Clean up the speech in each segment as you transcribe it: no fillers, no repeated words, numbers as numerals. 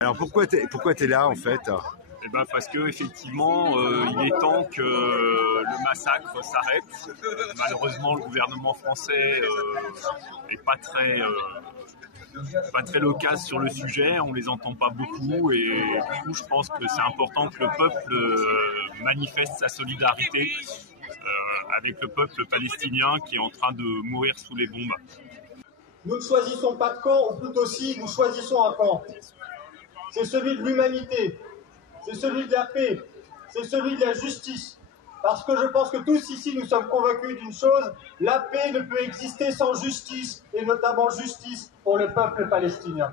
Alors pourquoi t'es là en fait? Eh ben parce que effectivement, il est temps que le massacre s'arrête. Malheureusement, le gouvernement français est pas très loquace sur le sujet. On les entend pas beaucoup et du coup, je pense que c'est important que le peuple manifeste sa solidarité avec le peuple palestinien qui est en train de mourir sous les bombes. Nous ne choisissons pas de camp, ou tout aussi, nous choisissons un camp. C'est celui de l'humanité, c'est celui de la paix, c'est celui de la justice. Parce que je pense que tous ici, nous sommes convaincus d'une chose, la paix ne peut exister sans justice, et notamment justice pour le peuple palestinien.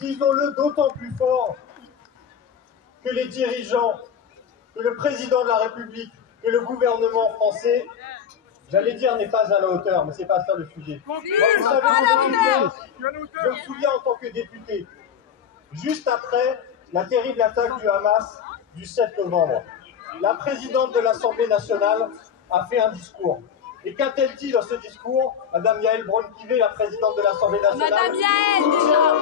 Disons-le d'autant plus fort que les dirigeants, que le président de la République, que le gouvernement français, j'allais dire n'est pas à la hauteur, mais c'est pas ça le sujet. Moi, vous savez, je me souviens en tant que député, juste après la terrible attaque du Hamas du 7 novembre, la présidente de l'Assemblée nationale a fait un discours. Et qu'a-t-elle dit dans ce discours, Madame Yael Braun-Pivet, la présidente de l'Assemblée nationale? Madame Yael, déjà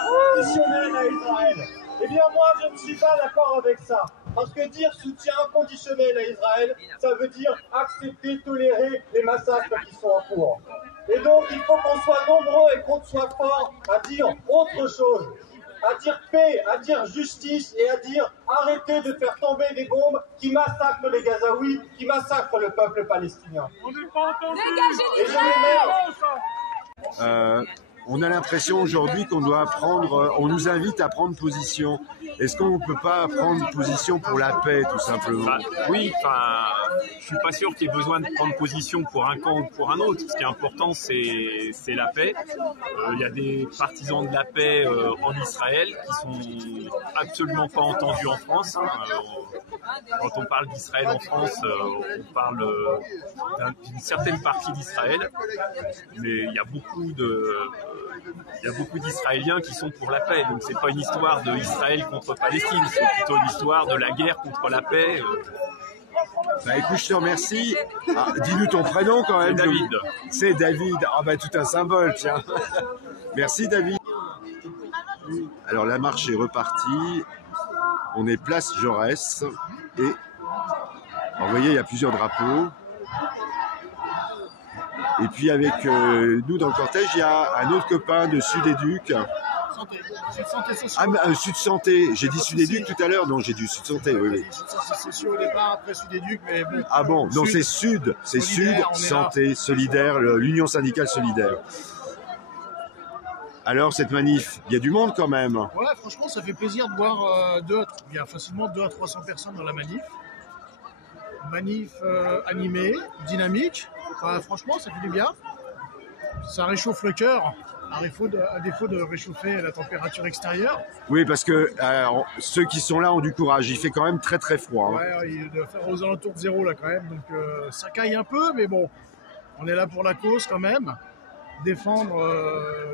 Inconditionnel à Israël. Eh bien moi, je ne suis pas d'accord avec ça. Parce que dire soutien inconditionnel à Israël, ça veut dire accepter, tolérer les massacres qui sont en cours. Et donc, il faut qu'on soit nombreux et qu'on soit forts à dire autre chose. À dire paix, à dire justice et à dire arrêtez de faire tomber des bombes qui massacrent les Gazaouis, qui massacrent le peuple palestinien. dégagez Euh, on a l'impression aujourd'hui qu'on doit prendre, on nous invite à prendre position. Est-ce qu'on ne peut pas prendre position pour la paix, tout simplement? Oui, je suis pas sûr qu'il y ait besoin de prendre position pour un camp ou pour un autre. Ce qui est important, c'est la paix. Il y a des partisans de la paix en Israël qui sont absolument pas entendus en France. Quand on parle d'Israël en France, on parle d'une certaine partie d'Israël, mais il y a beaucoup d'Israéliens qui sont pour la paix. Donc c'est pas une histoire d'Israël contre Palestine, c'est plutôt l'histoire de la guerre contre la paix. Bah écoute, je te remercie. Ah, dis-nous ton prénom quand même. C'est David. C'est David. Ah bah tout un symbole, tiens. Merci David. Alors la marche est repartie. On est place Jaurès et alors, vous voyez, il y a plusieurs drapeaux. Et puis avec nous dans le cortège, il y a un autre copain de Sud-Éduc. Sud Santé, j'ai dit Sud-Éduc tout à l'heure, non j'ai dit Sud Santé, oui. C'est sûr au départ, après Sud-Éduc, mais bon. Ah bon, non c'est Sud Santé, solidaire, l'Union syndicale solidaire. Alors cette manif, il y a du monde quand même. Ouais, franchement ça fait plaisir de voir il y a facilement 200 à 300 personnes dans la manif. Manif animée, dynamique, franchement ça fait du bien. Ça réchauffe le cœur. À défaut de réchauffer la température extérieure. Oui, parce que ceux qui sont là ont du courage. Il fait quand même très très froid. Hein. Ouais, il doit faire aux alentours de 0 là quand même. Donc ça caille un peu, mais bon, on est là pour la cause quand même. Défendre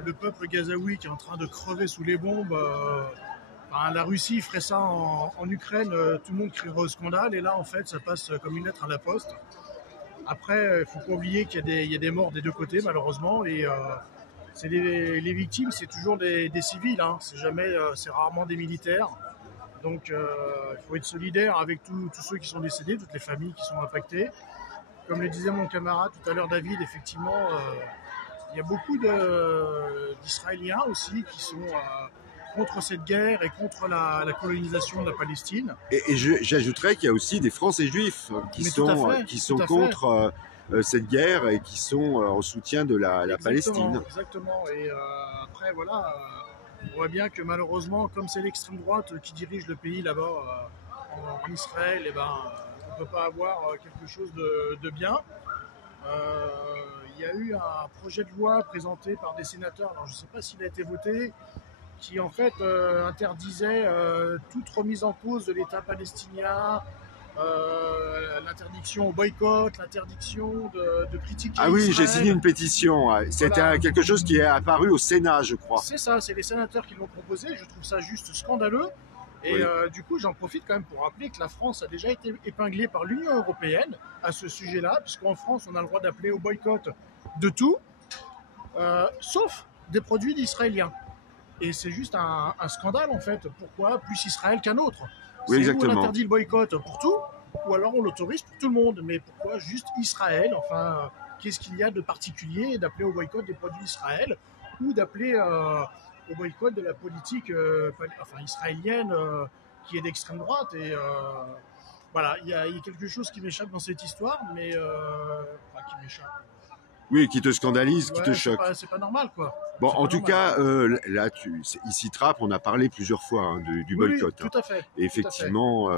le peuple gazaoui qui est en train de crever sous les bombes. La Russie ferait ça en Ukraine, tout le monde crierait au scandale. Et là, en fait, ça passe comme une lettre à la poste. Après, il faut pas oublier qu'il y a des morts des deux côtés, malheureusement. Et c'est les victimes, c'est toujours des civils, hein. C'est rarement des militaires. Donc il faut être solidaire avec tous ceux qui sont décédés, toutes les familles qui sont impactées. Comme le disait mon camarade tout à l'heure David, effectivement, il y a beaucoup d'Israéliens aussi qui sont contre cette guerre et contre la colonisation de la Palestine. Et j'ajouterais qu'il y a aussi des Français juifs qui sont contre cette guerre et qui sont en soutien de la Palestine. Exactement. Et après, voilà, on voit bien que malheureusement, comme c'est l'extrême droite qui dirige le pays là-bas, en Israël, on ne peut pas avoir quelque chose de bien. Il y a eu un projet de loi présenté par des sénateurs, alors je ne sais pas s'il a été voté, qui en fait interdisait toute remise en cause de l'État palestinien, l'interdiction au boycott, l'interdiction de critiquer Ah oui, Israël. j'ai signé une pétition. C'était quelque chose qui est apparu au Sénat, je crois. C'est ça, c'est les sénateurs qui l'ont proposé. Je trouve ça juste scandaleux. Et Oui. du coup, j'en profite quand même pour rappeler que la France a déjà été épinglée par l'Union européenne à ce sujet-là, puisqu'en France, on a le droit d'appeler au boycott de tout, sauf des produits d'Israéliens. Et c'est juste un scandale en fait. Pourquoi plus Israël qu'un autre? Oui, C'est où on exactement. interdit le boycott pour tout, ou alors on l'autorise pour tout le monde. Mais pourquoi juste Israël? Enfin, qu'est-ce qu'il y a de particulier d'appeler au boycott des produits d'Israël ou d'appeler au boycott de la politique israélienne qui est d'extrême droite? Et voilà, il y a quelque chose qui m'échappe dans cette histoire, mais qui m'échappe. Oui, qui te scandalise, qui te choque. C'est pas normal, quoi. Bon, C'est en pas tout normal. cas, là, ici Trapp, on a parlé plusieurs fois hein, du boycott. Oui, tout à fait. Et effectivement,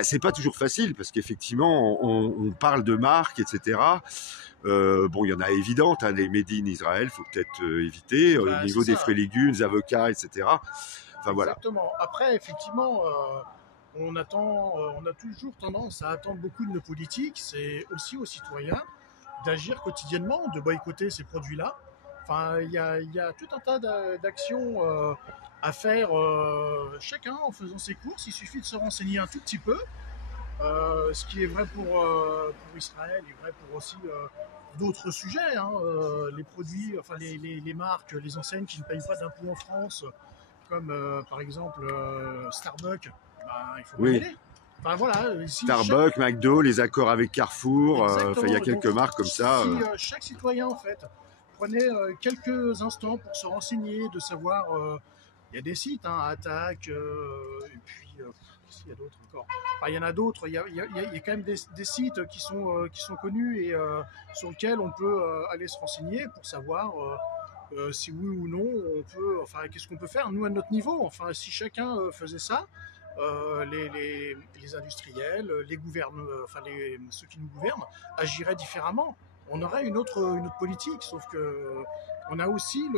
c'est pas toujours facile parce qu'effectivement, on parle de marques, etc. Bon, il y en a évidentes, hein, les made in Israël, faut peut-être éviter. Au niveau des fruits et légumes, des avocats, etc. Enfin voilà. Exactement. Après, effectivement, on a toujours tendance à attendre beaucoup de nos politiques. C'est aussi aux citoyens d'agir quotidiennement, de boycotter ces produits-là. Enfin, il y a tout un tas d'actions à faire chacun en faisant ses courses. Il suffit de se renseigner un tout petit peu. Ce qui est vrai pour Israël est vrai pour aussi d'autres sujets. Hein. Les produits, enfin les marques, les enseignes qui ne payent pas d'impôts en France, comme par exemple Starbucks, il faut y aller. Enfin, voilà, Starbucks, McDo, les accords avec Carrefour, il y a quelques marques comme ça. Si chaque citoyen en fait prenait quelques instants pour se renseigner, de savoir, il y a des sites, hein, Attaque, et puis il y a d'autres encore. Enfin, il y en a d'autres. Il y a quand même des sites qui sont connus et sur lesquels on peut aller se renseigner pour savoir si oui ou non on peut. Enfin, qu'est-ce qu'on peut faire nous à notre niveau. Enfin, si chacun faisait ça. Les industriels, les gouvernants, ceux qui nous gouvernent agiraient différemment. On aurait une autre politique, sauf que on a aussi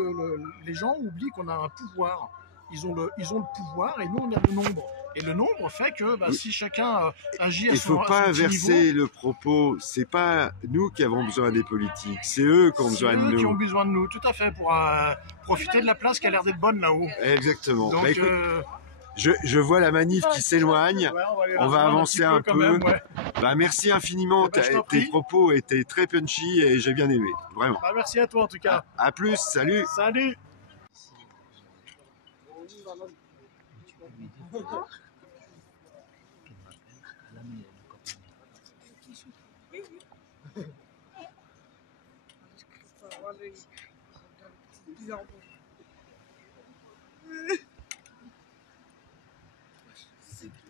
les gens oublient qu'on a un pouvoir. Ils ont le pouvoir et nous on a le nombre. Et le nombre fait que si chacun agit à son niveau... Il ne faut pas inverser le propos. C'est pas nous qui avons besoin des politiques, c'est eux qui ont besoin de nous. C'est eux qui ont besoin de nous, tout à fait, pour profiter de la place qui a l'air d'être bonne là-haut. Exactement. Donc, écoute, je vois la manif qui s'éloigne. On va avancer un peu. Même, ouais. Merci infiniment. Tes propos étaient très punchy et j'ai bien aimé. Vraiment. Merci à toi en tout cas. À plus. Salut. Salut.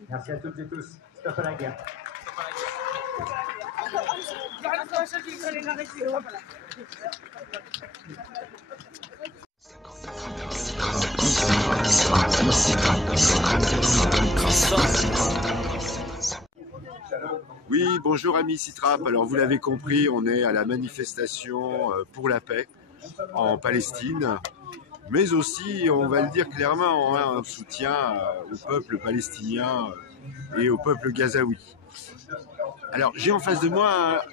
Merci à toutes et tous. Stop à la guerre. Oui, bonjour amis Citrap. Alors vous l'avez compris, on est à la manifestation pour la paix en Palestine. Mais aussi, on va le dire clairement, on a un soutien au peuple palestinien et au peuple gazaoui. Alors, j'ai en face de moi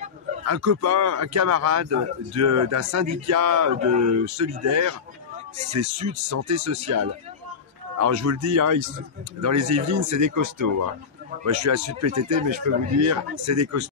un copain, un camarade d'un syndicat de solidaire, c'est Sud Santé Sociale. Alors, je vous le dis, hein, dans les Yvelines, c'est des costauds. Hein. Moi, je suis à Sud PTT, mais je peux vous dire, c'est des costauds.